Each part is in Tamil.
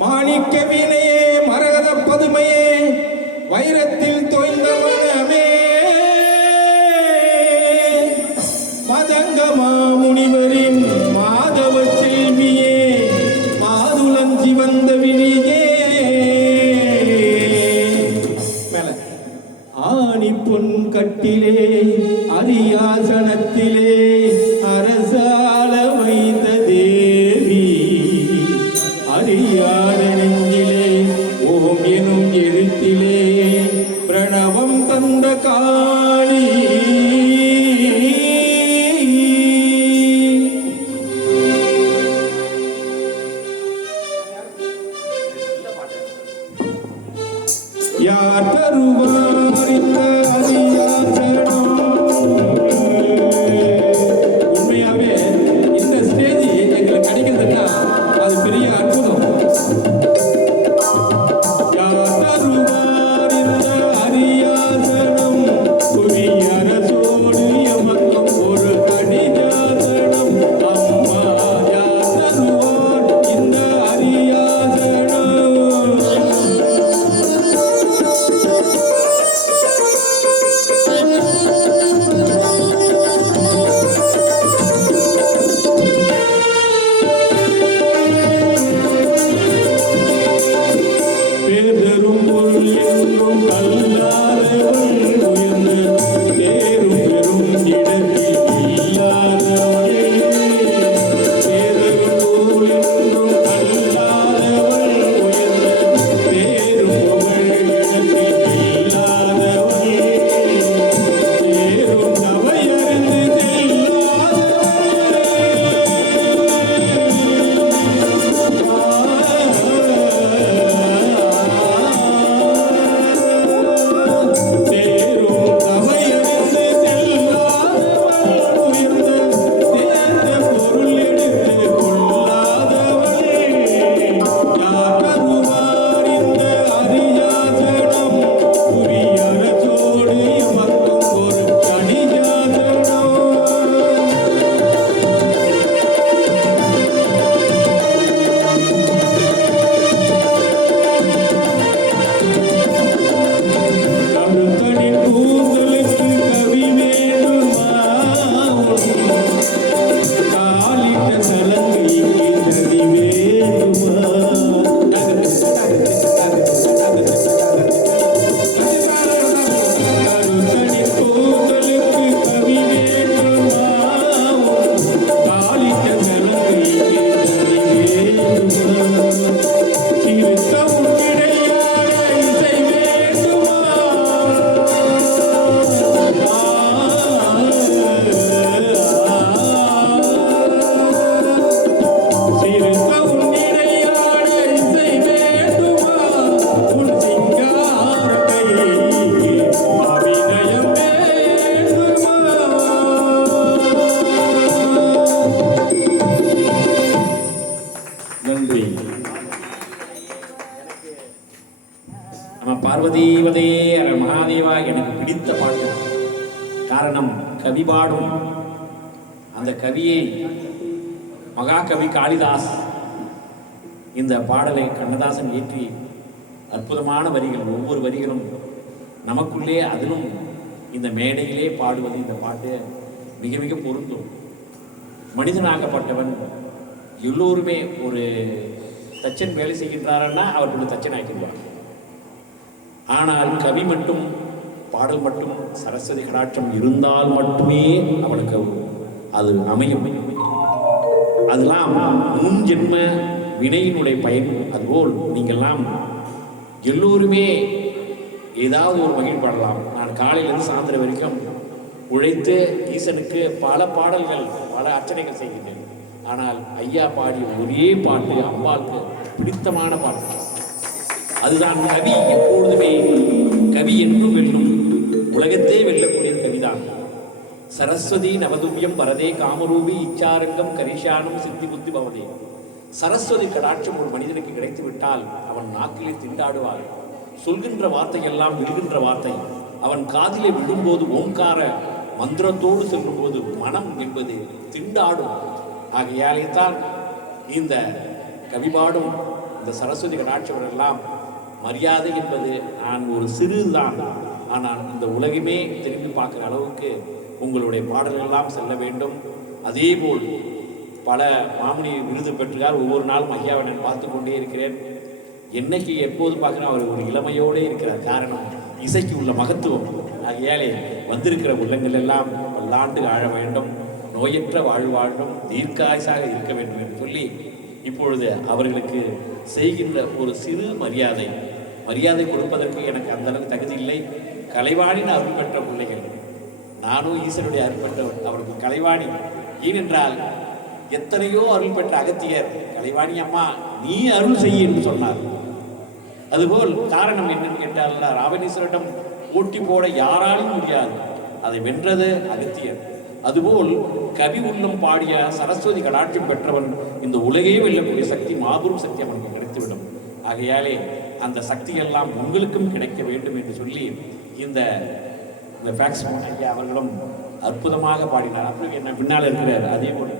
மாணிக்க வீணையே, மரகத பதுமையே, வைரத்தில் தோய்ந்த மனமே, மதங்கமா முனிவரின் மாதவ செல்வியே, மாதுளஞ்சி வந்த விழியே, ஆணி பொன் கட்டிலே அரியாசனத்திலே அரசால வைத்த தேவி, அறியாத நெஞ்சிலே ஓம் எனும் எழுத்திலே பிரணவம் தந்த காளி, யார் தருவார் இந்த அரியாசனம்? உண்மையாவே இந்த ஸ்டேஜ் எங்களுக்கு கிடைக்கிறதுன்னா அது பெரிய அற்புதம். யார் தருவார் இந்த அரியாசனம்? புவி அரசோடு எமக்கும் ஒரு கணிஜாசனம். அம்மா யார் தருவார் இந்த அரியாசனம்? பேதரும் பொருள் எங்கும் கல்லாதவள், உயர்ந்த தேரும் பெரும் இடத்தில் இல்லாதவள். பேதரும் பொருள் எங்கும் கல்லாதவள், உயர்ந்த தேரும் புகழ் இடத்தில் இல்லாதவள். தேரும் சபையறிந்து பார்வதீவதே அர மகாதேவா. எனக்கு பிடித்த பாட்டு காரணம் கவி பாடும் அந்த கவியை மகாகவி காளிதாஸ் இந்த பாடலை கண்ணதாசன் ஏற்றி அற்புதமான வரிகள், ஒவ்வொரு வரிகளும் நமக்குள்ளே, அதிலும் இந்த மேடையிலே பாடுவது இந்த பாட்டு மிக மிக பொருந்தும். மனிதனாகப்பட்டவன் எல்லோருமே ஒரு தச்சன் வேலை செய்கின்றாரன்னா அவர்களுடைய தச்சன் ஆகிடுவார். ஆனால் கவி மட்டும், பாடல் மட்டும் சரஸ்வதி கடாட்சம் இருந்தால் மட்டுமே அவனுக்கு அது அமையும். அதெல்லாம் முன் ஜென்ம வினையினுடைய பயன். அதுபோல் நீங்கள்லாம் எல்லோருமே ஏதாவது ஒரு வகையில் பாடலாம். நான் காலையிலிருந்து சாயந்தரம் வரைக்கும் உழைத்து ஈசனுக்கு பல பாடல்கள், பல அர்ச்சனைகள் செய்கின்றேன். ஆனால் ஐயா பாடிய ஒரே பாட்டு அம்பாளுக்கு பிடித்தமான பாட்டு. அதுதான் கவி. எப்பொழுதுமே கவி என்றும் வெல்லும், உலகத்தே வெல்லக்கூடியது கவிதான். சரஸ்வதி நவதுவியம் வரதே காமரூபி இச்சாரங்கம் கரிஷானம் சித்தி புத்தி பவதே. சரஸ்வதி கடாட்சம் ஒரு மனிதனுக்கு கிடைத்து விட்டால் அவன் நாக்கிலே திண்டாடுவார். சொல்கின்ற வார்த்தை எல்லாம் விழுகின்ற வார்த்தை. அவன் காதிலே விழும்போது ஓங்கார மந்திரத்தோடு செல்லும்போது மனம் என்பது திண்டாடும். ஆகையாலே தான் இந்த கவிபாடும் இந்த சரஸ்வதி கடாட்சவரெல்லாம் மரியாதை என்பது நான் ஒரு சிறுதான், ஆனால் இந்த உலகமே திரும்பி பார்க்குற அளவுக்கு உங்களுடைய பாடல்களெல்லாம் செல்ல வேண்டும். அதேபோல் பல மாமுனி விருது பெற்றார். ஒவ்வொரு நாளும் ஐயாவை நான் பார்த்து கொண்டே இருக்கிறேன். என்னைக்கு எப்போது பார்க்குறேன் அவர் ஒரு இளமையோடு இருக்கிறார். காரணம் இசைக்கு உள்ள மகத்துவம். ஆகையாலே வந்திருக்கிற உள்ளங்கள் எல்லாம் பல்லாண்டு வாழ வேண்டும், நோயற்ற வாழ்வு வாழும், தீர்க்காயசாக இருக்க வேண்டும் என்று சொல்லி இப்பொழுது அவர்களுக்கு செய்கின்ற ஒரு சிறு மரியாதை கொடுப்பதற்கு எனக்கு அந்த அளவுக்கு தகுதி இல்லை. கலைவாணின்னு அருள் பெற்ற பிள்ளைகள், நானும் ஈஸ்வருடைய அருள் பெற்றவர், அவருக்கு கலைவாணி. ஏனென்றால் எத்தனையோ அருள் பெற்ற அகத்தியர் கலைவாணி அம்மா நீ அருள் செய்ய என்று சொன்னார். அதுபோல் காரணம் என்னன்னு கேட்டால் ராவணீஸ்வரிடம் போட்டி போட யாராலும் முடியாது, அதை வென்றது அகத்தியர். அதுபோல் கவி உள்ளம் பாடிய சரஸ்வதி கடாட்சியம் பெற்றவன் இந்த உலகே வெல்லக்கூடிய சக்தி, மாபெரும் சக்தி அவனுக்கு கிடைத்துவிடும். ஆகையாலே அந்த சக்தியெல்லாம் உங்களுக்கும் கிடைக்க வேண்டும் என்று சொல்லி இந்த ஃபேக்ஸ் ஐயா அவர்களும் அற்புதமாக பாடினார். அப்படி என்ன பின்னால் இருக்கிறார். அதேபோல்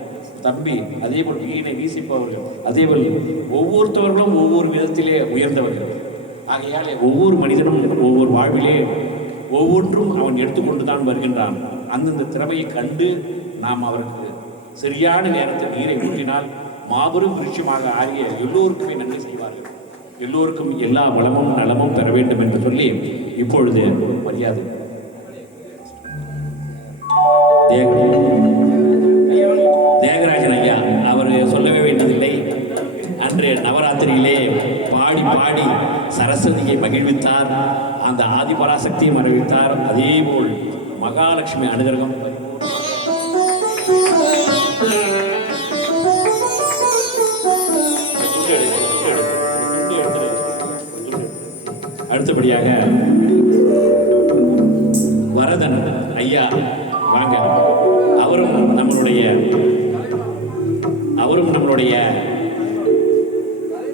தம்பி, அதேபோல் வீணை வீசிப்பவர்கள், அதேபோல் ஒவ்வொருத்தவர்களும் ஒவ்வொரு விதத்திலே உயர்ந்தவர்கள். ஆகையாலே ஒவ்வொரு மனிதனும் ஒவ்வொரு வாழ்விலே ஒவ்வொன்றும் அவன் எடுத்துக்கொண்டு தான் வருகின்றான். அந்தந்த திறமையை கண்டு நாம் அவருக்கு சரியான நேரத்தில் நீரை ஊற்றினால் மாபெரும் விருட்சமாக ஆகிய எல்லோருக்குமே நன்மை செய்வார்கள். எல்லோருக்கும் எல்லா வளமும் நலமும் பெற வேண்டும் என்று சொல்லி இப்பொழுது மரியாதை தியாகராஜன் ஐயா அவர் சொல்லவே வேண்டியதில்லை. அன்று நவராத்திரியிலே பாடி பாடி சரஸ்வதியை மகிழ்வித்தார், அந்த ஆதிபராசக்தியை மகிழ்வித்தார். அதேபோல் மகாலட்சுமி அனுகிரகம் அடுத்தபடியாக வரதன் ஐயா வாங்க. அவரும் நம்மளுடைய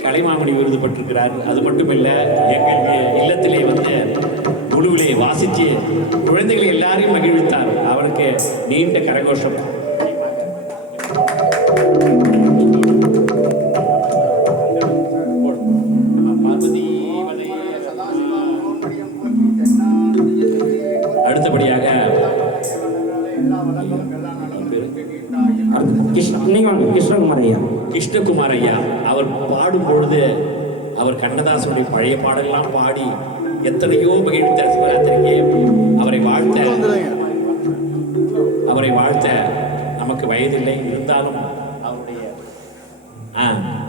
கலைமாமணி விருது பெற்றிருக்கிறார். அது மட்டுமில்ல, எங்கள் இல்லத்திலே வந்து குழுவிலே வாசித்து குழந்தைகளை எல்லாரையும் மகிழ்வித்தார். அவருக்கு நீண்ட கரகோஷம். அடுத்தபடியாக கிருஷ்ணகுமார் ஐயா அவர் பாடும் பொழுது அவர் கண்ணதாசனுடைய பழைய பாடலாம் பாடி எத்தனையோ மகிழ்ச்சி சிவராத்திரிக்கு அவரை வாழ்த்த நமக்கு வயதில்லை. இருந்தாலும்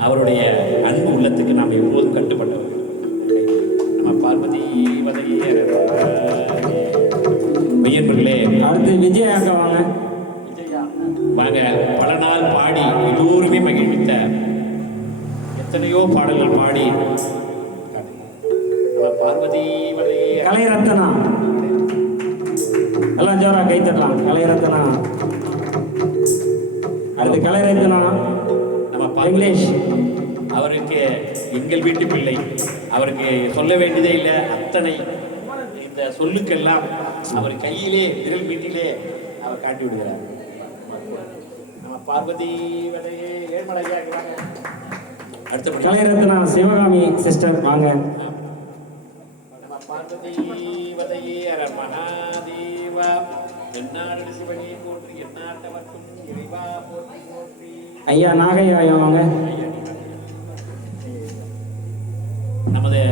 அவருடைய அன்பு உள்ளத்துக்கு நாம் எப்போதும் கட்டுப்பட்டவர்கள். நம்ம பார்வதி மையன்பர்களே, அடுத்து விஜயாக்கா வாங்க. பல நாள் பாடி எல்லோருமே மகிழ்வித்த எத்தனையோ பாடல்கள் பாடி பார்வதி கலைரத்னா எல்லாம் ஜோரா கை தட்டலாம். கலைரத்னா அடுத்து கலைரத்னா நம்ம இங்கிலீஷ். அவருக்கு எங்கள் வீட்டு பிள்ளை, அவருக்கு சொல்ல வேண்டியதே இல்லை. அத்தனை இந்த சொல்லுக்கெல்லாம் அவர் கையிலே விரல் வீட்டிலே அவர் காட்டி விடுகிறார். நம்ம பார்வதி ஏழ்மலையா. அடுத்தபடி கலைரத்னா சிவகாமி சிஸ்டர் வாங்க. நம்ம பார்வதி மகாதேவா என்னாடு சிவனே போற்றி, எந்நாட்டவர்க்கும் இறைவா போற்றி போற்றி. ஐயா நாகையா வாங்க. நமது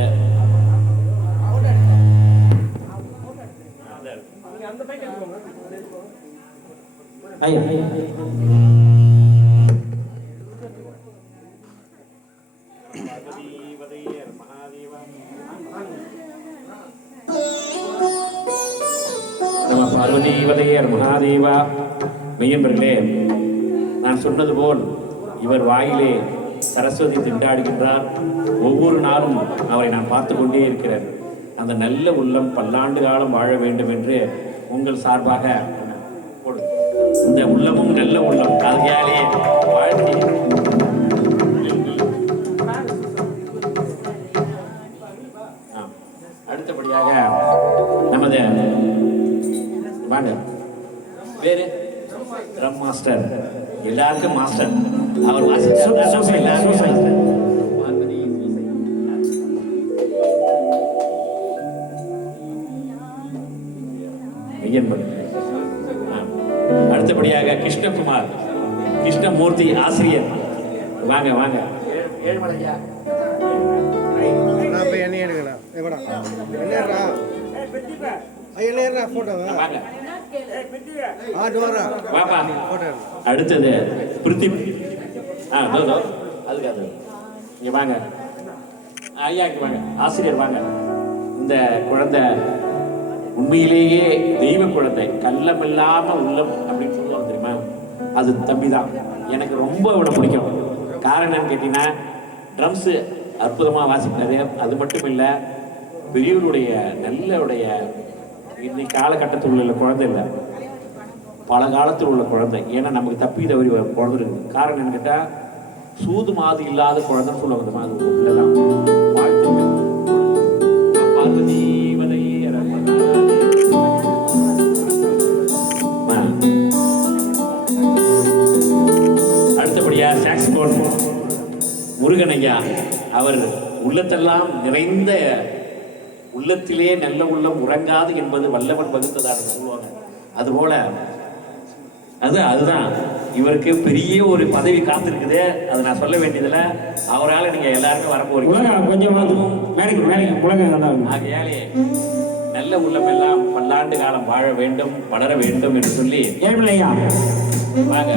ஐயா நம்ம பார்வதிவதையர் மகாதேவா. மெய்யன்பர்களே, நான் சொன்னது போல் இவர் வாயிலே சரஸ்வதி திண்டாடுகின்றார். ஒவ்வொரு நாளும் அவரை நான் பார்த்து கொண்டே இருக்கிறேன். அந்த நல்ல உள்ளம் பல்லாண்டு காலம் வாழ வேண்டும் என்று உங்கள் சார்பாக இந்த உள்ளமும் நல்ல உள்ளம் காதியாலே வாழ்த்தி அடுத்தபடியாக நமது வாங்க மாஸ்டர், எல்லாருக்கும் மாஸ்டர். அவர் வாசித்தார் சூசை, எல்லாருக்கும் சூசை. மாஸ்டர். பார்வதி சூசை. ஐயன்பன். அடுத்தபடியாக கிருஷ்ணகுமார், கிருஷ்ணமூர்த்தி ஆசிரியர். வாங்க வாங்க. ஏழுமலையா. நான் போய் எண்ணெய் எடுக்கலாம். கூட எண்ணெய்ரா எண்ணெய்ரா ஃபோட்டோவா வாங்க. டோரா வாப்பா. ஃபோட்டோ அடுத்தது பிருத்திப். தோ அதுக்கு அது இங்கே வாங்க. ஐயாக்கு வாங்க. ஆசிரியர் வாங்க. இந்த குழந்தை உண்மையிலேயே தெய்வ குழந்தை, கள்ளமில்லாம உள்ளம் அப்படின்னு சொல்லுவாங்க தெரியுமா, அது தம்பி தான். எனக்கு ரொம்ப இவனை பிடிக்கும். காரணம் என்னன்னு கேட்டீங்கன்னா, ட்ரம்ஸு அற்புதமாக வாசிக்கிறாரு. அது மட்டும் இல்லை, பெரியவருடைய நல்லுடைய இன்னைக்கு காலகட்டத்தில் உள்ள குழந்தை இல்லை, பல காலத்தில் உள்ள குழந்தை. ஏன்னா நமக்கு தப்பி தவறி குழந்தை இருக்குது. காரணம் என்னன்னு கேட்டால், சூது மாது இல்லாத குழந்தைன்னு சொல்லுவாங்க. அந்த மாதிரி பிள்ளைலாம் வாழ்த்துக்கள். பார்வதி அடுத்தபடியா சாக்ஸ்போன் முருகன் ஐயா. அவர் உள்ளத்தெல்லாம் நிறைந்த, உள்ளத்திலே நல்ல உள்ளம் உறங்காது என்பது வல்லவன் வகுத்ததாக சொல்லுவாங்க. அதுபோல அதுதான் இவருக்கு பெரிய ஒரு பதவி காத்திருக்குது. அதை நான் சொல்ல வேண்டியதில்ல. அவரால் நீங்க எல்லாருமே வர போறீங்க. கொஞ்சம் மேலைக்கு உலகம் நல்லா இருக்கும். ஆகையாலே நல்ல உள்ளம் எல்லாம் பல்லாண்டு காலம் வாழ வேண்டும், வளர வேண்டும் என்று சொல்லி ஏழுமலையா வாங்க.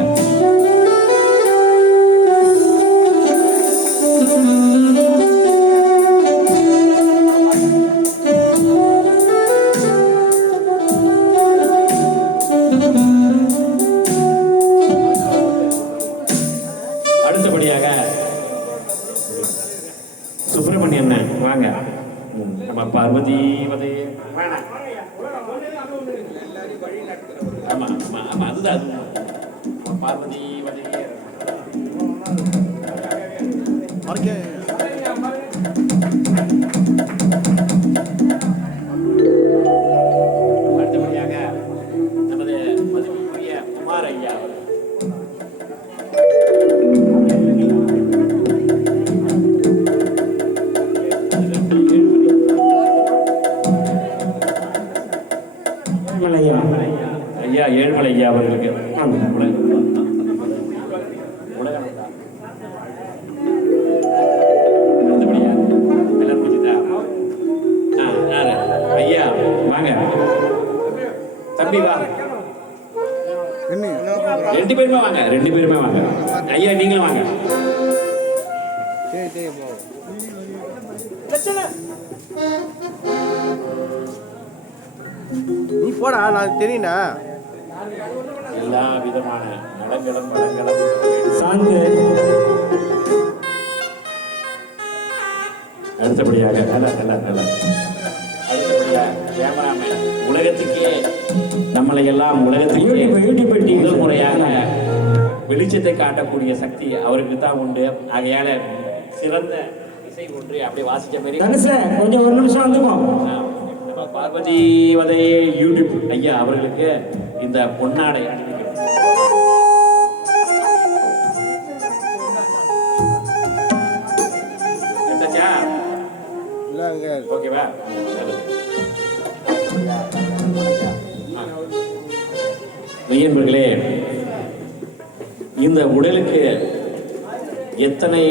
அடுத்தபடியாக சுப்பிரமணியன் வாங்க. நம்ம பார்வதி வதை. ஆமா ஆமா ஆமா, அதுதான் பார்வதி வதை. அடுத்தபடியாக நமது மதிப்புக்குரிய குமார் ஐயா. ஐயா ஏழுமலை ஐயா அவர்களுக்கு ஐயா வாங்க. தம்பி வா. ரெண்டு பேருமே வாங்க, ரெண்டு பேருமே வாங்க. ஐயா நீங்களும் வாங்க. நீ போடா, நான் தெரியும்டா. எல்லா விதமான நடங்களும் வளங்களும் சாந்து. அடுத்தபடியாக அடுத்தபடியாக கேமராமேன், உலகத்துக்கே நம்மளை எல்லாம் உலகத்துக்கு முதல் முறையாக வெளிச்சத்தை காட்டக்கூடிய சக்தி அவருக்கு தான் உண்டு. ஆகையால சிறந்த இசை ஒன்று அப்படியே வாசிச்ச மாதிரி கொஞ்சம் ஒரு நிமிஷம் வந்துப்போம். நம்ம பார்வதி வதை யூடியூப் ஐயா அவர்களுக்கு இந்த பொன்னாடை ஓகேவா? மெய்யன்பர்களே, இந்த உடலுக்கு எத்தனை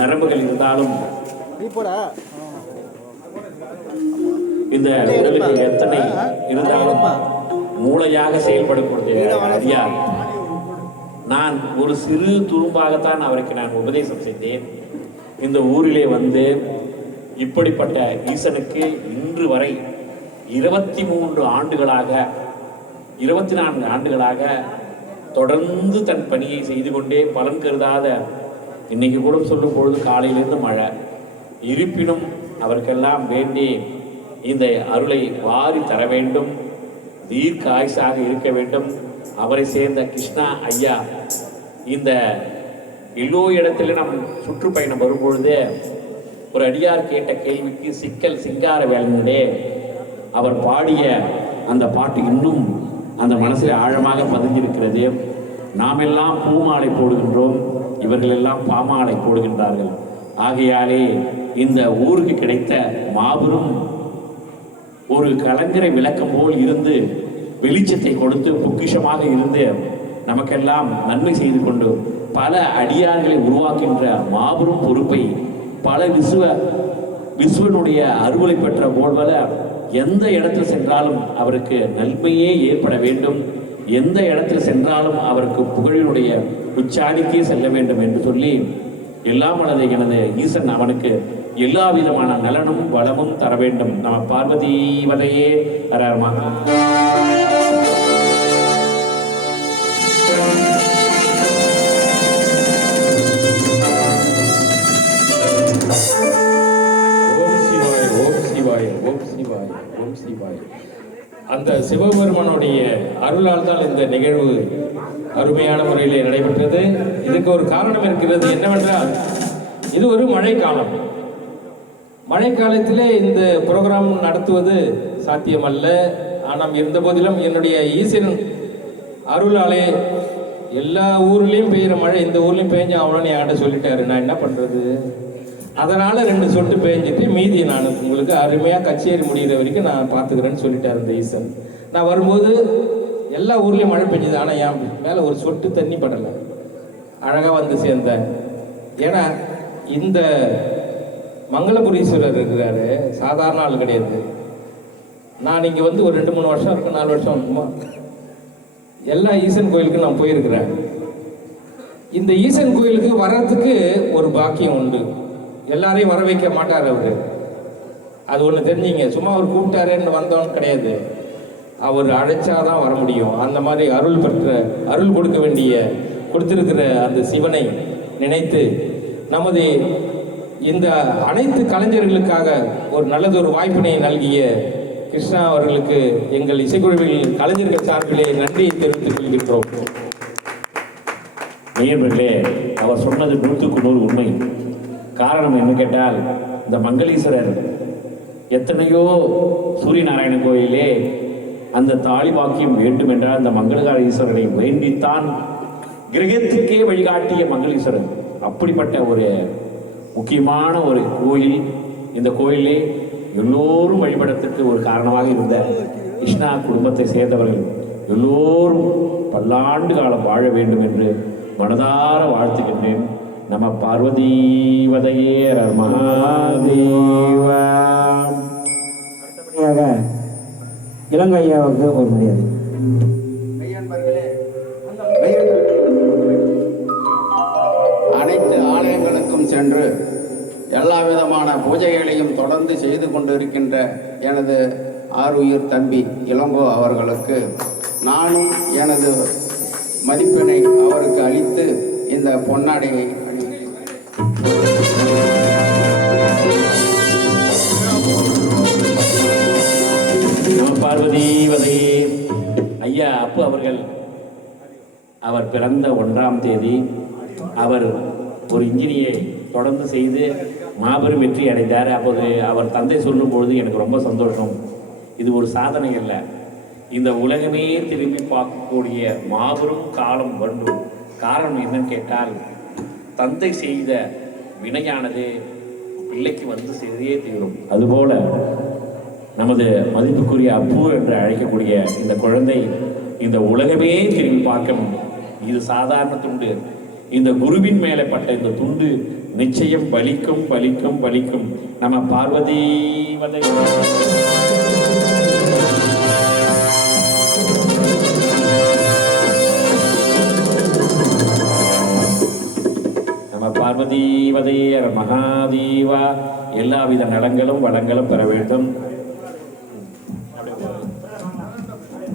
நரம்புகள் இருந்தாலும், இந்த உடலுக்கு எத்தனை இருந்தாலும் மூளையாக செயல்படக்கூடிய ஐயா, நான் ஒரு சிறு துரும்பாகத்தான் அவருக்கு நான் உபதேசம் செய்தேன். இந்த ஊரிலே வந்து இப்படிப்பட்ட ஈசனுக்கு இன்று வரை 23 ஆண்டுகளாக 24 ஆண்டுகளாக தொடர்ந்து தன் பணியை செய்து கொண்டே பலன் கருதாத, இன்னைக்கு கூட சொல்லும் பொழுது காலையிலிருந்து மழை, இருப்பினும் அவருக்கெல்லாம் வேண்டி இந்த அருளை வாரி தர வேண்டும், தீர்க்க ஆயுசாக இருக்க வேண்டும். அவரை சேர்ந்த கிருஷ்ணா ஐயா இந்த எல்லோ இடத்துல நம் சுற்றுப்பயணம் வரும்பொழுது ஒரு அடியார் கேட்ட கேள்விக்கு சிக்கல் சிங்கார வேலனுடைய அவர் பாடிய அந்த பாட்டு இன்னும் அந்த மனசில் ஆழமாக பதிஞ்சிருக்கிறது. நாம் எல்லாம் பூமாலை போடுகின்றோம், இவர்கள் எல்லாம் பாமாலை போடுகின்றார்கள். ஆகையாலே இந்த ஊருக்கு கிடைத்த மாபெரும் ஒரு கலங்கரை விளக்கம் போல் இருந்து வெளிச்சத்தை கொடுத்து பொக்கிஷமாக இருந்து நமக்கெல்லாம் நன்மை செய்து கொண்டு பல அடியார்களை உருவாக்கின்ற மாபெரும் பொறுப்பை பல விஸ்வனுடைய அருளை பெற்ற போல்வல எந்த இடத்தில் சென்றாலும் அவருக்கு நன்மையே ஏற்பட வேண்டும், எந்த இடத்தில் சென்றாலும் அவருக்கு புகழினுடைய உச்சாணிக்கே செல்ல வேண்டும் என்று சொல்லி எல்லாம் வளதை எனது ஈசன் அவனுக்கு எல்லா விதமான நலனும் வளமும் தர வேண்டும். நம்ம பார்வதி வதையே தரமா. அந்த சிவபெருமானுடைய அருளால் தான் இந்த நிகழ்வு அருமையான முறையிலே நடைபெற்றது. இதுக்கு ஒரு காரணம் இருக்கிறது. என்னவென்றால் இது ஒரு மழைக்காலம். மழைக்காலத்திலே இந்த ப்ரோக்ராம் நடத்துவது சாத்தியமல்ல. ஆனால் இருந்த போதிலும் என்னுடைய ஈசன் அருளாலே எல்லா ஊர்லேயும் பெய்கிற மழை இந்த ஊர்லேயும் பெய்ஞ்சு அவ்வளோன்னு என்கிட்ட சொல்லிட்டாரு. நான் என்ன பண்ணுறது? அதனால் 2 சொட்டு பெஞ்சிட்டு மீதி நான் உங்களுக்கு அருமையாக கச்சேரி முடிகிற வரைக்கும் நான் பார்த்துக்கிறேன்னு சொல்லிட்டார் இந்த ஈசன். நான் வரும்போது எல்லா ஊர்லேயும் மழை பெஞ்சுது, ஆனால் என் மேலே ஒரு சொட்டு தண்ணி படலை. அழகாக வந்து சேர்ந்தேன். ஏன்னா இந்த மங்களபுரீஸ்வரர் இருக்கிறாரு, சாதாரண ஆள் கிடையாது. நான் இங்கே வந்து ஒரு 2-3 வருஷம் இருக்கும், 4 வருஷம் இருக்குமா, எல்லா ஈசன் கோயிலுக்கும் நான் போயிருக்கிறேன். இந்த ஈசன் கோயிலுக்கு வர்றதுக்கு ஒரு பாக்கியம் உண்டு. எல்லாரையும் வர வைக்க மாட்டார் அவர். அது ஒன்று தெரிஞ்சிங்க. சும்மா அவர் கூப்பிட்டாருன்னு வந்தோன்னு கிடையாது, அவர் அழைச்சாதான் வர முடியும். அந்த மாதிரி அருள் பெற்ற, அருள் கொடுக்க வேண்டிய கொடுத்திருக்கிற அந்த சிவனை நினைத்து நமது இந்த அனைத்து கலைஞர்களுக்காக ஒரு நல்லதொரு வாய்ப்பினை நல்கிய கிருஷ்ணா அவர்களுக்கு எங்கள் இசைக்குழுவில் கலைஞர்கள் சார்பிலே நன்றியை தெரிவித்துக் கொள்கின்றோம். நேயர்களே, அவர் சொன்னது 100க்கு 100 உண்மை. காரணம் என்ன கேட்டால், இந்த மங்களீஸ்வரர் எத்தனையோ சூரியநாராயணன் கோயிலே அந்த தாலி பாக்கியம் வேண்டும் என்றால் அந்த மங்களகார ஈஸ்வரனை வேண்டித்தான் கிரகத்துக்கே வழிகாட்டிய மங்களீஸ்வரன். அப்படிப்பட்ட ஒரு முக்கியமான ஒரு கோயில். இந்த கோயிலே எல்லோரும் வழிபடத்துக்கு ஒரு காரணமாக இருந்த கிருஷ்ணா குடும்பத்தை சேர்ந்தவர்கள் எல்லோரும் பல்லாண்டு காலம் வாழ வேண்டும் என்று மனதார வாழ்த்துகின்றேன். நம்ம பார்வதீவதையே மகாதேவா. அடுத்தபடியாக இளங்கையாவுக்கு ஒரு மரியாதை. அனைத்து ஆலயங்களுக்கும் சென்று எல்லா விதமான பூஜைகளையும் தொடர்ந்து செய்து கொண்டிருக்கின்ற எனது ஆருயிர் தம்பி இளங்கோ அவர்களுக்கு நானும் எனது மதிப்பினை அவருக்கு அளித்து இந்த பொன்னாடையை பார்வதீவதே. ஐயா அப்பு அவர்கள் அவர் பிறந்த 1ஆம் தேதி அவர் ஒரு இன்ஜினியை தொடர்ந்து செய்து மாபெரும் வெற்றி அடைந்தார். அப்போது அவர் தந்தை சொல்லும் பொழுது எனக்கு ரொம்ப சந்தோஷம். இது ஒரு சாதனை அல்ல, இந்த உலகமே திரும்பி பார்க்கக்கூடிய மாபெரும் காலம் வேண்டும். காரணம் என்னன்னு கேட்டால், தந்தை செய்த வினையானது பிள்ளைக்கு வந்து செய்தே தீரும். அதுபோல நமது மதிப்புக்குரிய அப்பு என்று அழைக்கக்கூடிய இந்த குழந்தை இந்த உலகமே திரும்பி பார்க்கணும். இது சாதாரண துண்டு. இந்த குருவின் மேலே பட்ட இந்த துண்டு நிச்சயம் பலிக்கும் பலிக்கும் பலிக்கும். நம்ம பார்வதி நம்ம பார்வதி வதையர் மகாதேவா எல்லாவித நலங்களும் வளங்களும் பெற வேண்டும்.